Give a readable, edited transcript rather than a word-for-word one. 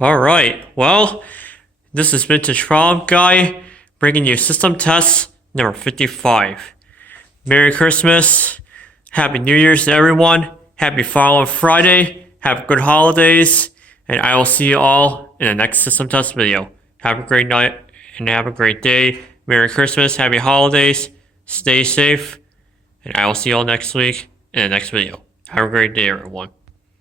All right. Well, this is Vintage Problem Guy bringing you system test number 55. Merry Christmas. Happy New Year's to everyone. Happy following Friday. Have good holidays. And I will see you all in the next system test video. Have a great night and have a great day. Merry Christmas. Happy holidays. Stay safe. And I will see you all next week in the next video. Have a great day, everyone.